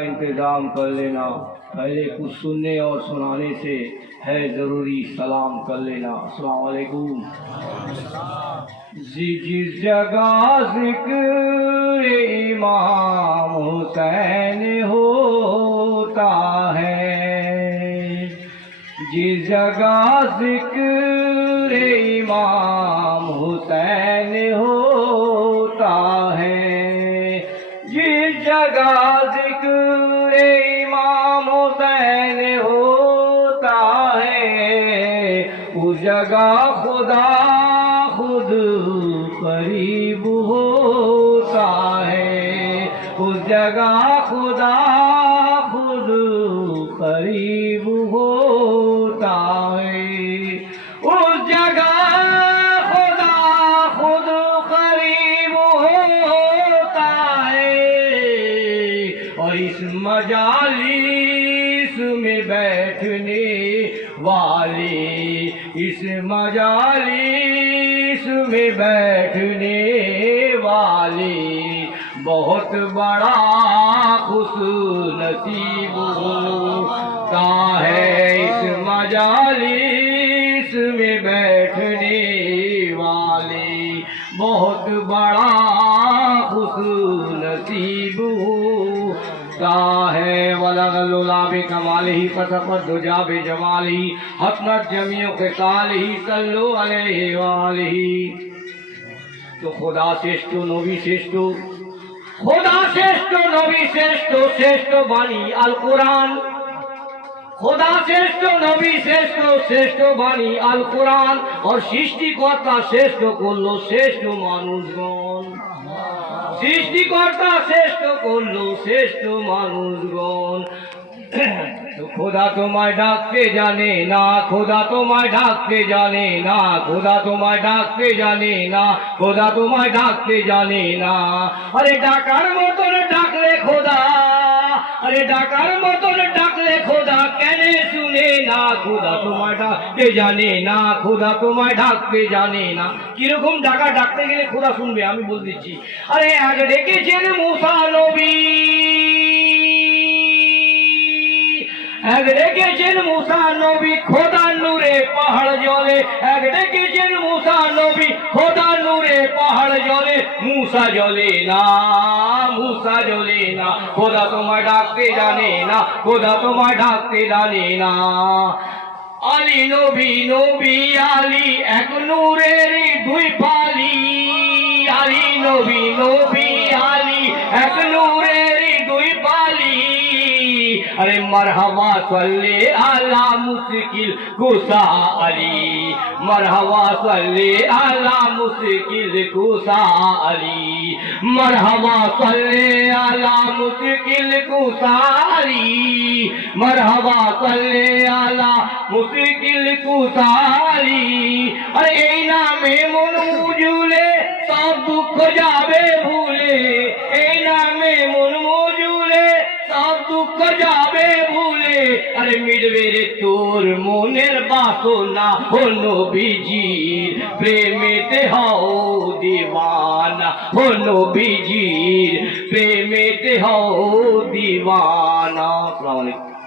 इंतजाम कर लेना, पहले कुछ सुनने और सुनाने से है ज़रूरी, सलाम कर लेना। अस्सलाम वालेकुम। जिस जगह ज़िक्र इमाम हुसैन होता है, जिस जगह ज़िक्र इमाम हुसैन होता है, जिस जगह ज़िक्र इमाम हुसैन होता है, उस जगह खुदा खुद करीब होता है, उस जगह खुदा खुद करीब होता है, उस जगह खुदा खुद करीब होता है। और इस मजालिस में बैठने वाले, इस मजालिस में बैठने वाले बहुत बड़ा खुश नसीब होता है। इस मजालिस में बैठने वाले बहुत बड़ा खुश नसीब होता है। वलगलुला कमालिही फसफत दुजा जमालिही हसनत जमीओ के कालिही सल्लु अलैहि वालिही। तो खुदा श्रेष्ठ, नबी श्रेष्ठ, खुदा श्रेष्ठ, नबी श्रेष्ठ, श्रेष्ठ बानी अल कुरान। खुदा श्रेष्ठ, नबी श्रेष्ठ, श्रेष्ठ बानी अल कुरान। और सृष्टिकर्ता श्रेष्ठ করলো শ্রেষ্ঠ মানুষগণ, সৃষ্টিকর্তা শ্রেষ্ঠ করলো শ্রেষ্ঠ মানুষগণ। তো খোদা তোমায় ডাকতে জানে না, খোদা তোমায় ডাকতে জানে না, খোদা তোমায় ডাকতে জানে না, খোদা তোমায় ডাকতে জানে না। আরে ডাকার মতন ডাকলে খোদা, আরে ডাকার মতন ডাকলে খোদা কেন শুনে না? খোদা তোমায় ডাকতে জানে না, খোদা তোমায় ডাকতে জানে না। কিরকম ডাকা ডাকতে গেলে খোদা শুনবে আমি বল দিচ্ছি। আরে এক ডেকেছেন মুসা নবী, এক ডেকেছেন মুসা নবী খোদার নূরে পাহাড় জলে, এক ডেকেছেন মুসা নবী খোদার নূরে পাহাড় জলে। মুসা জ্বলে না, মুসা জ্বলে না, খোদা তোমায় ডাকতে জানে না, খোদা তোমায় ডাকতে জানে না। আলী নবী, নবী আলী এক নূরের দুই পালি, আলী নবী, নবী আলী এক নূরের দুই পালি। अरे मरहबा सल्ले आला मुश्किल कुसा अली, मरहबा सल्ले आला मुश्किल कुसा अली, मरहबा सल्ले आला मुश्किल कुसा अली, मरहबा सल्ले आला मुश्किल कुसा अली। अरे এই নামে মন মুজুলে সব দুঃখ যাবে ভুলে, এই নামে মন মুজুলে সব দুঃখ যাবে ভুলে। আরে মিটবে রে তোর মনের বাসনা, ও নবীজির প্রেমেতে হও দিওয়ানা, ও নবীজির প্রেমেতে হও দিওয়ানা। আসসালামু আলাইকুম।